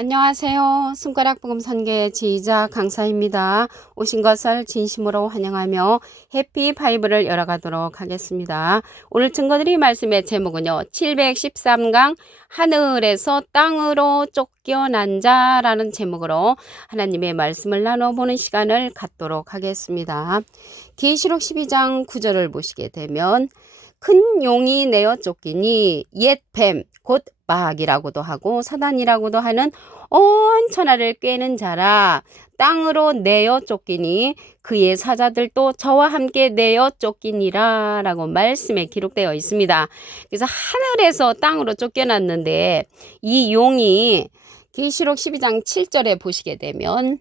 안녕하세요. 손가락 복음 선교의 지휘자 강사입니다. 오신 것을 진심으로 환영하며 해피 바이블을 열어가도록 하겠습니다. 오늘 증거드릴 말씀의 제목은요. 713강 하늘에서 땅으로 쫓겨난 자라는 제목으로 하나님의 말씀을 나눠보는 시간을 갖도록 하겠습니다. 계시록 12장 9절을 보시게 되면 큰 용이 내어 쫓기니 옛 뱀 곧 마귀라고도 하고 사단이라고도 하는 온 천하를 꿰는 자라 땅으로 내어 쫓기니 그의 사자들도 저와 함께 내어 쫓기니라 라고 말씀에 기록되어 있습니다. 그래서 하늘에서 땅으로 쫓겨났는데 이 용이 계시록 12장 7절에 보시게 되면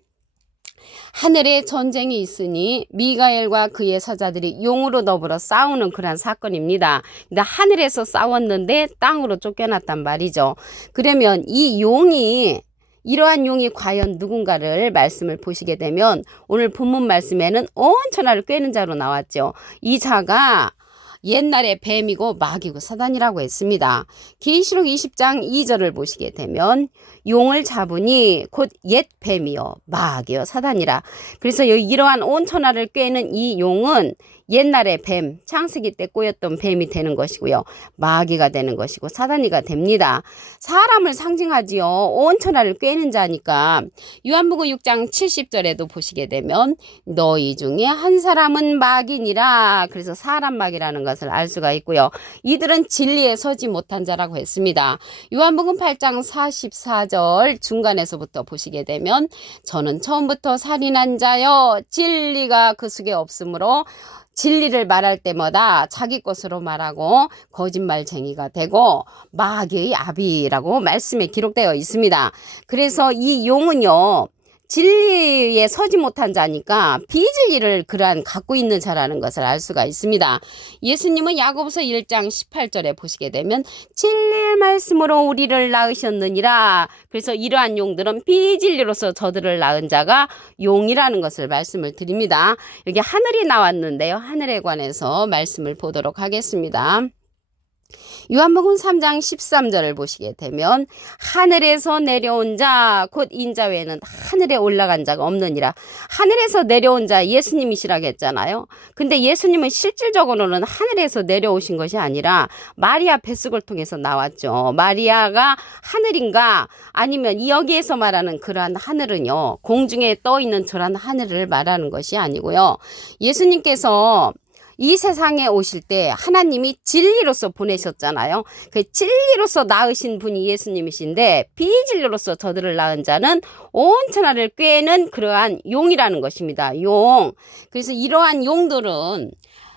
하늘에 전쟁이 있으니 미가엘과 그의 사자들이 용으로 더불어 싸우는 그러한 사건입니다. 근데 하늘에서 싸웠는데 땅으로 쫓겨났단 말이죠. 그러면 이 용이 이러한 용이 과연 누군가를 말씀을 보시게 되면 오늘 본문 말씀에는 온 천하를 꿰는 자로 나왔죠. 이 자가 옛날에 뱀이고 마귀고 사단이라고 했습니다. 계시록 20장 2절을 보시게 되면 용을 잡으니 곧 옛 뱀이요 마귀요 사단이라. 그래서 이러한 온 천하를 꿰는 이 용은 옛날에 뱀, 창세기 때 꼬였던 뱀이 되는 것이고요. 마귀가 되는 것이고 사단이가 됩니다. 사람을 상징하지요. 온 천하를 꿰는 자니까 요한복음 6장 70절에도 보시게 되면 너희 중에 한 사람은 마귀니라. 그래서 사람 마귀라는 것을 알 수가 있고요. 이들은 진리에 서지 못한 자라고 했습니다. 요한복음 8장 44절 중간에서부터 보시게 되면 저는 처음부터 살인한 자여 진리가 그 속에 없으므로 진리를 말할 때마다 자기 것으로 말하고 거짓말쟁이가 되고 마귀의 아비라고 말씀에 기록되어 있습니다. 그래서 이 용은요. 진리에 서지 못한 자니까 비진리를 그러한 갖고 있는 자라는 것을 알 수가 있습니다. 예수님은 야고보서 1장 18절에 보시게 되면 진리의 말씀으로 우리를 낳으셨느니라. 그래서 이러한 용들은 비진리로서 저들을 낳은 자가 용이라는 것을 말씀을 드립니다. 여기 하늘이 나왔는데요. 하늘에 관해서 말씀을 보도록 하겠습니다. 요한복음 3장 13절을 보시게 되면 하늘에서 내려온 자 곧 인자 외에는 하늘에 올라간 자가 없느니라. 하늘에서 내려온 자 예수님이시라고 했잖아요. 근데 예수님은 실질적으로는 하늘에서 내려오신 것이 아니라 마리아 뱃속을 통해서 나왔죠. 마리아가 하늘인가 아니면 여기에서 말하는 그러한 하늘은요. 공중에 떠 있는 저런 하늘을 말하는 것이 아니고요. 예수님께서 이 세상에 오실 때 하나님이 진리로서 보내셨잖아요. 그 진리로서 낳으신 분이 예수님이신데 비진리로서 저들을 낳은 자는 온 천하를 꿰는 그러한 용이라는 것입니다. 용. 그래서 이러한 용들은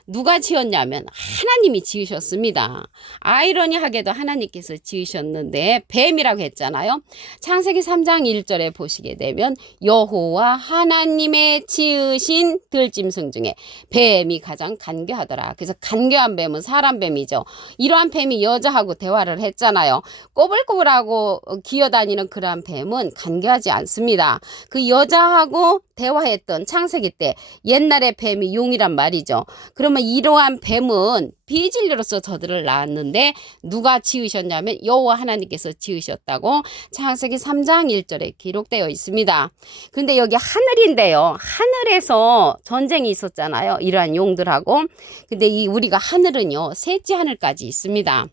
누가 지었냐면 하나님이 지으셨습니다. 아이러니하게도 하나님께서 지으셨는데 뱀이라고 했잖아요. 창세기 3장 1절에 보시게 되면 여호와 하나님의 지으신 들짐승 중에 뱀이 가장 간교하더라. 그래서 간교한 뱀은 사람 뱀이죠. 이러한 뱀이 여자하고 대화를 했잖아요. 꼬불꼬불하고 기어다니는 그러한 뱀은 간교하지 않습니다. 그 여자하고 대화했던 창세기 때 옛날의 뱀이 용이란 말이죠. 그러면 이러한 뱀은 비진리로서 저들을 낳았는데 누가 지으셨냐면 여호와 하나님께서 지으셨다고 창세기 3장 1절에 기록되어 있습니다. 근데 여기 하늘인데요. 하늘에서 전쟁이 있었잖아요. 이러한 용들하고. 근데 우리가 하늘은요. 셋째 하늘까지 있습니다.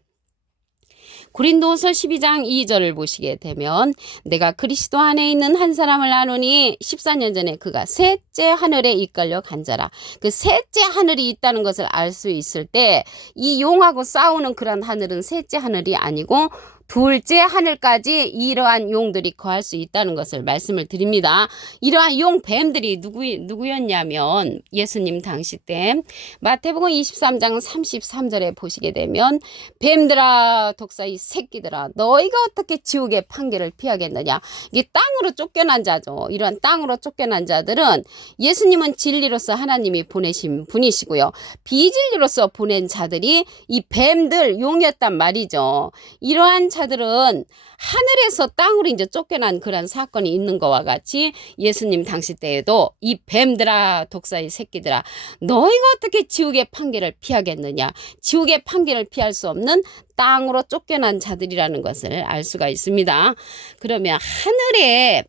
고린도서 12장 2절을 보시게 되면 내가 그리스도 안에 있는 한 사람을 아노니 14년 전에 그가 셋째 하늘에 이끌려 간 자라. 그 셋째 하늘이 있다는 것을 알 수 있을 때 이 용하고 싸우는 그런 하늘은 셋째 하늘이 아니고 둘째 하늘까지 이러한 용들이 거할 수 있다는 것을 말씀을 드립니다. 이러한 용 뱀들이 누구였냐면 예수님 당시 때 마태복음 23장 33절에 보시게 되면 뱀들아 독사의 새끼들아 너희가 어떻게 지옥의 판결을 피하겠느냐. 이게 땅으로 쫓겨난 자죠. 이러한 땅으로 쫓겨난 자들은 예수님은 진리로서 하나님이 보내신 분이시고요. 비진리로서 보낸 자들이 이 뱀들 용이었단 말이죠. 이러한 자들은 하늘에서 땅으로 이제 쫓겨난 그런 사건이 있는 것과 같이 예수님 당시 때에도 이 뱀들아 독사의 새끼들아 너희가 어떻게 지옥의 판결을 피하겠느냐. 지옥의 판결을 피할 수 없는 땅으로 쫓겨난 자들이라는 것을 알 수가 있습니다. 그러면 하늘에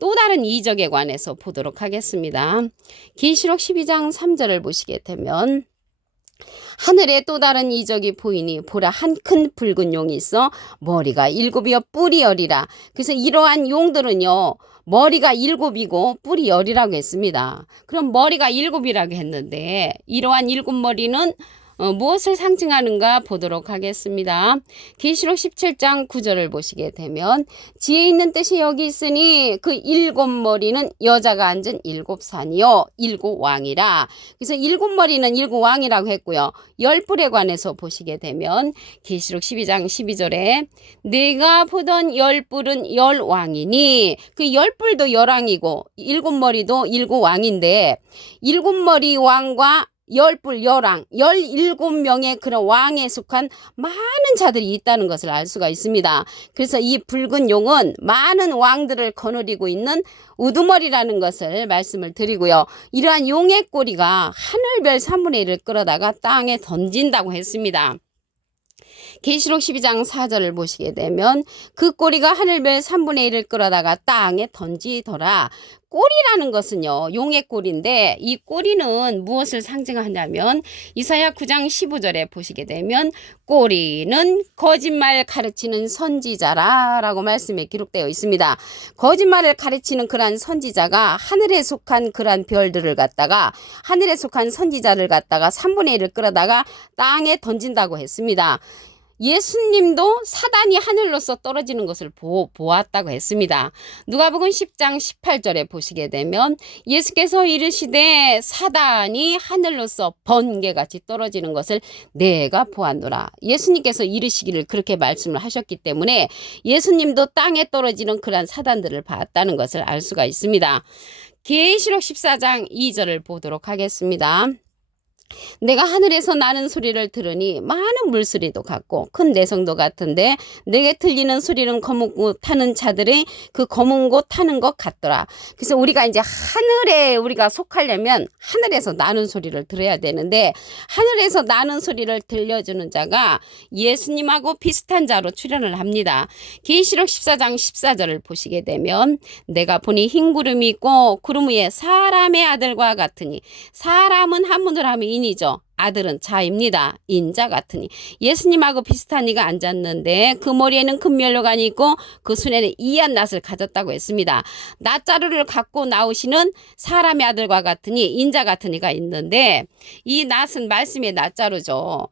또 다른 이적에 관해서 보도록 하겠습니다. 계시록 12장 3절을 보시게 되면 하늘에 또 다른 이적이 보이니 보라 한 큰 붉은 용이 있어 머리가 7이요 뿔이 10이라. 그래서 이러한 용들은요 머리가 7이고 뿔이 10이라고 했습니다. 그럼 머리가 7이라고 했는데 이러한 7머리는 무엇을 상징하는가 보도록 하겠습니다. 계시록 17장 9절을 보시게 되면 지혜 있는 뜻이 여기 있으니 그 7머리는 여자가 앉은 7산이요 7왕이라. 그래서 7머리는 7왕이라고 했고요. 10뿔에 관해서 보시게 되면 계시록 12장 12절에 내가 보던 10뿔은 10왕이니 그 10뿔도 10왕이고 7머리도 7왕인데 7머리 왕과 10뿔 10왕 17명의 그런 왕에 속한 많은 자들이 있다는 것을 알 수가 있습니다. 그래서 이 붉은 용은 많은 왕들을 거느리고 있는 우두머리라는 것을 말씀을 드리고요. 이러한 용의 꼬리가 하늘별 3분의 1을 끌어다가 땅에 던진다고 했습니다. 계시록 12장 4절을 보시게 되면 그 꼬리가 하늘별 3분의 1을 끌어다가 땅에 던지더라. 꼬리라는 것은요 용의 꼬리인데 이 꼬리는 무엇을 상징하냐면 이사야 9장 15절에 보시게 되면 꼬리는 거짓말 가르치는 선지자라 라고 말씀에 기록되어 있습니다. 거짓말을 가르치는 그러한 선지자가 하늘에 속한 그러한 별들을 갖다가 하늘에 속한 선지자를 갖다가 3분의 1을 끌어다가 땅에 던진다고 했습니다. 예수님도 사단이 하늘로서 떨어지는 것을 보았다고 했습니다. 누가복음 10장 18절에 보시게 되면 예수께서 이르시되 사단이 하늘로서 번개같이 떨어지는 것을 내가 보았노라. 예수님께서 이르시기를 그렇게 말씀을 하셨기 때문에 예수님도 땅에 떨어지는 그러한 사단들을 봤다는 것을 알 수가 있습니다. 계시록 14장 2절을 보도록 하겠습니다. 내가 하늘에서 나는 소리를 들으니 많은 물소리도 같고 큰 내성도 같은데 내게 들리는 소리는 검은 곳 타는 자들의 그 검은 곳 타는 것 같더라. 그래서 우리가 이제 하늘에 우리가 속하려면 하늘에서 나는 소리를 들어야 되는데 하늘에서 나는 소리를 들려주는 자가 예수님하고 비슷한 자로 출현을 합니다. 계시록 14장 14절을 보시게 되면 내가 보니 흰 구름이 있고 구름 위에 사람의 아들과 같으니 사람은 한문으로 하면 인이죠. 아들은 자입니다. 인자 같으니 예수님하고 비슷한 이가 앉았는데 그 머리에는 금면류관이 있고 그 손에는 이한 낫을 가졌다고 했습니다. 낫자루를 갖고 나오시는 사람의 아들과 같으니 인자 같은 이가 있는데 이 낫은 말씀의 낫자루죠.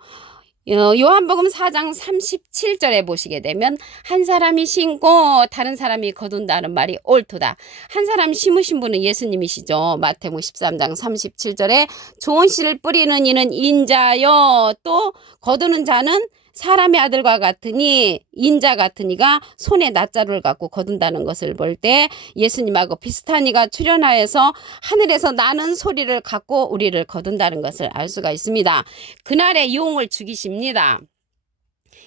요한복음 4장 37절에 보시게 되면 한 사람이 심고 다른 사람이 거둔다는 말이 옳도다. 한 사람 심으신 분은 예수님이시죠. 마태복음 13장 37절에 좋은 씨를 뿌리는 이는 인자요 또 거두는 자는 사람의 아들과 같으니 인자 같은 이가 손에 낫자루를 갖고 거둔다는 것을 볼 때 예수님하고 비슷한 이가 출현하여서 하늘에서 나는 소리를 갖고 우리를 거둔다는 것을 알 수가 있습니다. 그날에 용을 죽이십니다.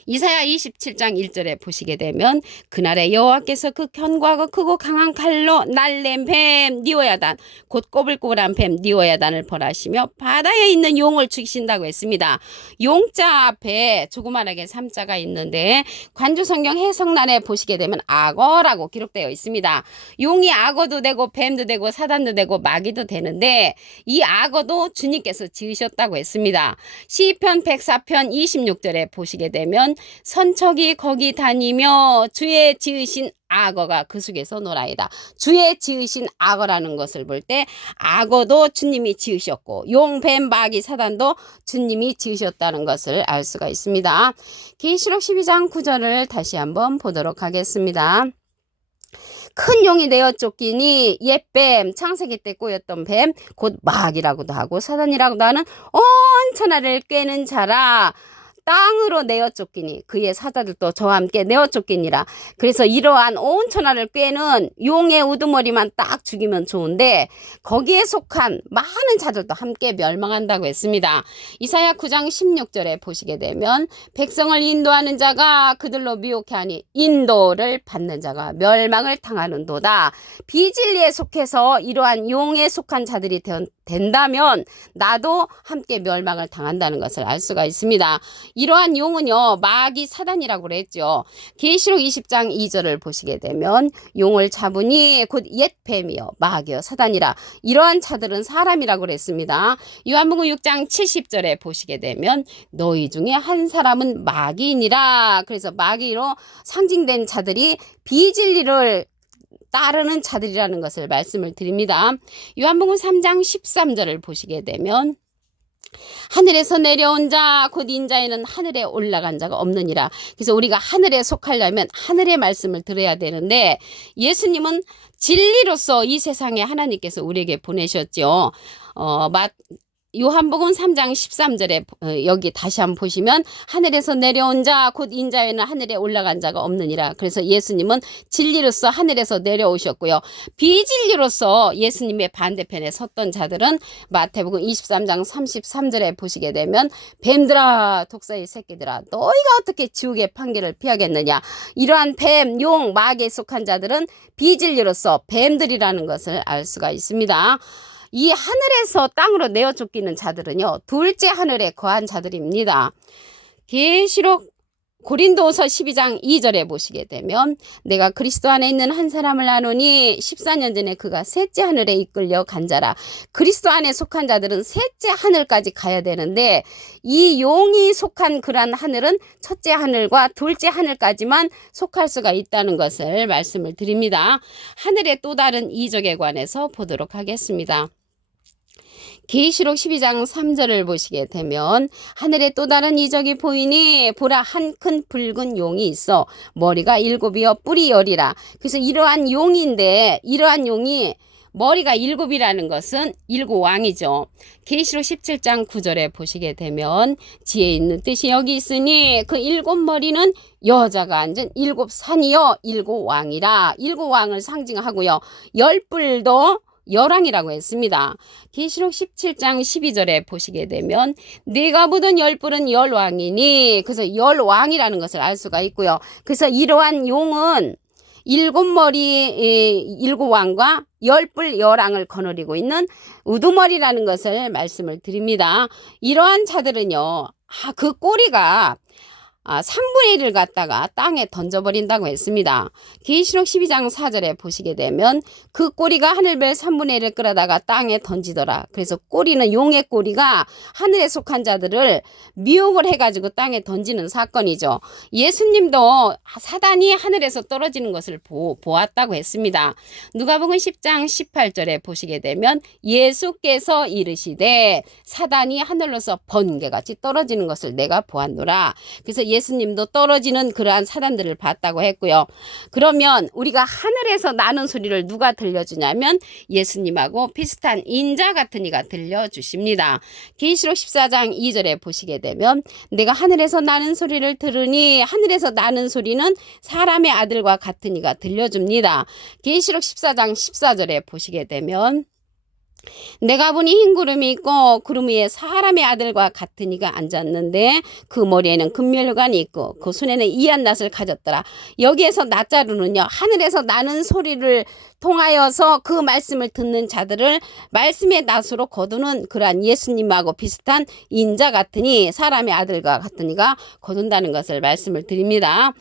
이사야 27장 1절에 보시게 되면 그날에 여호와께서 그 견고하고 크고 강한 칼로 날렘 뱀 니오야단 곧 꼬불꼬불한 뱀 니오야단을 벌하시며 바다에 있는 용을 죽이신다고 했습니다. 용자 앞에 조그만하게 삼자가 있는데 관조성경 해석란에 보시게 되면 악어라고 기록되어 있습니다. 용이 악어도 되고 뱀도 되고 사단도 되고 마귀도 되는데 이 악어도 주님께서 지으셨다고 했습니다. 시편 104편 26절에 보시게 되면 선척이 거기 다니며 주의 지으신 악어가 그 속에서 놀아이다. 주의 지으신 악어라는 것을 볼 때 악어도 주님이 지으셨고 용, 뱀, 마귀, 사단도 주님이 지으셨다는 것을 알 수가 있습니다. 계시록 12장 9절을 다시 한번 보도록 하겠습니다. 큰 용이 내어 쫓기니 옛뱀 창세기 때 꼬였던 뱀 곧 마귀라고도 하고 사단이라고도 하는 온 천하를 꿰는 자라. 땅으로 내어 쫓기니 그의 사자들도 저와 함께 내어 쫓기니라. 그래서 이러한 온 천하를 꿰는 용의 우두머리만 딱 죽이면 좋은데 거기에 속한 많은 자들도 함께 멸망한다고 했습니다. 이사야 9장 16절에 보시게 되면 백성을 인도하는 자가 그들로 미혹해하니 인도를 받는 자가 멸망을 당하는도다. 비진리에 속해서 이러한 용에 속한 자들이 된다면 나도 함께 멸망을 당한다는 것을 알 수가 있습니다. 이러한 용은요, 마귀 사단이라고 그랬죠. 계시록 20장 2절을 보시게 되면 용을 잡으니 곧 옛 뱀이요 마귀요 사단이라. 이러한 자들은 사람이라고 그랬습니다. 요한복음 6장 70절에 보시게 되면 너희 중에 한 사람은 마귀이니라. 그래서 마귀로 상징된 자들이 비진리를 따르는 자들이라는 것을 말씀을 드립니다. 요한복음 3장 13절을 보시게 되면 하늘에서 내려온 자 곧 인자에는 하늘에 올라간 자가 없느니라. 그래서 우리가 하늘에 속하려면 하늘의 말씀을 들어야 되는데 예수님은 진리로서 이 세상에 하나님께서 우리에게 보내셨죠. 요한복음 3장 13절에 여기 다시 한번 보시면 하늘에서 내려온 자 곧 인자에는 하늘에 올라간 자가 없느니라. 그래서 예수님은 진리로서 하늘에서 내려오셨고요. 비진리로서 예수님의 반대편에 섰던 자들은 마태복음 23장 33절에 보시게 되면 뱀들아 독사의 새끼들아 너희가 어떻게 지옥의 판결을 피하겠느냐. 이러한 뱀, 용, 마귀에 속한 자들은 비진리로서 뱀들이라는 것을 알 수가 있습니다. 이 하늘에서 땅으로 내어 쫓기는 자들은요, 둘째 하늘에 거한 자들입니다. 계시록 고린도서 12장 2절에 보시게 되면 내가 그리스도 안에 있는 한 사람을 아노니 14년 전에 그가 셋째 하늘에 이끌려 간 자라. 그리스도 안에 속한 자들은 셋째 하늘까지 가야 되는데 이 용이 속한 그러한 하늘은 첫째 하늘과 둘째 하늘까지만 속할 수가 있다는 것을 말씀을 드립니다. 하늘의 또 다른 이적에 관해서 보도록 하겠습니다. 계시록 12장 3절을 보시게 되면 하늘에 또 다른 이적이 보이니 보라 한 큰 붉은 용이 있어 머리가 7이요 뿔이 10이라. 그래서 이러한 용인데 이러한 용이 머리가 7이라는 것은 7왕이죠. 계시록 17장 9절에 보시게 되면 지혜 있는 뜻이 여기 있으니 그 7머리는 여자가 앉은 7산이요 7왕이라. 7왕을 상징하고요. 10뿔도 열왕이라고 했습니다. 계시록 17장 12절에 보시게 되면 네가 묻은 10뿔은 열왕이니 그래서 열왕이라는 것을 알 수가 있고요. 그래서 이러한 용은 7머리 7왕과 10뿔 열왕을 거느리고 있는 우두머리라는 것을 말씀을 드립니다. 이러한 자들은요, 그 꼬리가 3분의 1을 갖다가 땅에 던져버린다고 했습니다. 계시록 12장 4절에 보시게 되면 그 꼬리가 하늘별 3분의 1을 끌어다가 땅에 던지더라. 그래서 꼬리는 용의 꼬리가 하늘에 속한 자들을 미혹을 해가지고 땅에 던지는 사건이죠. 예수님도 사단이 하늘에서 떨어지는 것을 보았다고 했습니다. 누가복음 10장 18절에 보시게 되면 예수께서 이르시되 사단이 하늘로서 번개같이 떨어지는 것을 내가 보았노라. 그래서 예수님도 떨어지는 그러한 사단들을 봤다고 했고요. 그러면 우리가 하늘에서 나는 소리를 누가 들려주냐면 예수님하고 비슷한 인자 같은 이가 들려주십니다. 계시록 14장 2절에 보시게 되면 내가 하늘에서 나는 소리를 들으니 하늘에서 나는 소리는 사람의 아들과 같은 이가 들려줍니다. 계시록 14장 14절에 보시게 되면 내가 보니 흰 구름이 있고 구름 위에 사람의 아들과 같은 이가 앉았는데 그 머리에는 금멸관이 있고 그 손에는 이한 낫을 가졌더라. 여기에서 낫자루는요, 하늘에서 나는 소리를 통하여서 그 말씀을 듣는 자들을 말씀의 낫으로 거두는 그러한 예수님하고 비슷한 인자 같으니 사람의 아들과 같은 이가 거둔다는 것을 말씀을 드립니다.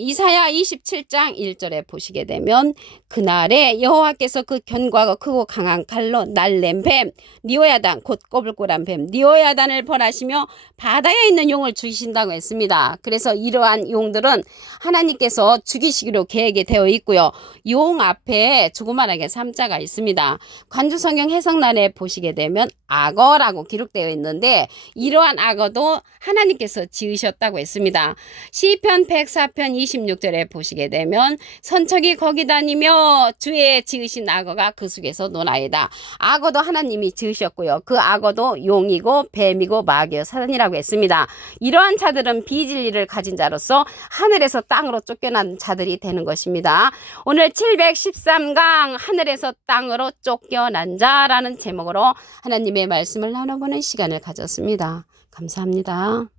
이사야 27장 1절에 보시게 되면 그날에 여호와께서 그 견고하고 크고 강한 칼로 날랜 뱀 리오야단 곧 꼬불꼬란 뱀 리오야단을 벌하시며 바다에 있는 용을 죽이신다고 했습니다. 그래서 이러한 용들은 하나님께서 죽이시기로 계획이 되어 있고요. 용 앞에 조그만하게 3자가 있습니다. 관주성경 해석란에 보시게 되면 악어라고 기록되어 있는데 이러한 악어도 하나님께서 지으셨다고 했습니다. 시편 104편 26절에 보시게 되면 선척이 거기 다니며 주의 지으신 악어가 그 속에서 노나이다. 악어도 하나님이 지으셨고요. 그 악어도 용이고 뱀이고 마귀의 사단이라고 했습니다. 이러한 자들은 비진리를 가진 자로서 하늘에서 땅으로 쫓겨난 자들이 되는 것입니다. 오늘 713강 하늘에서 땅으로 쫓겨난 자라는 제목으로 하나님의 말씀을 나눠보는 시간을 가졌습니다. 감사합니다.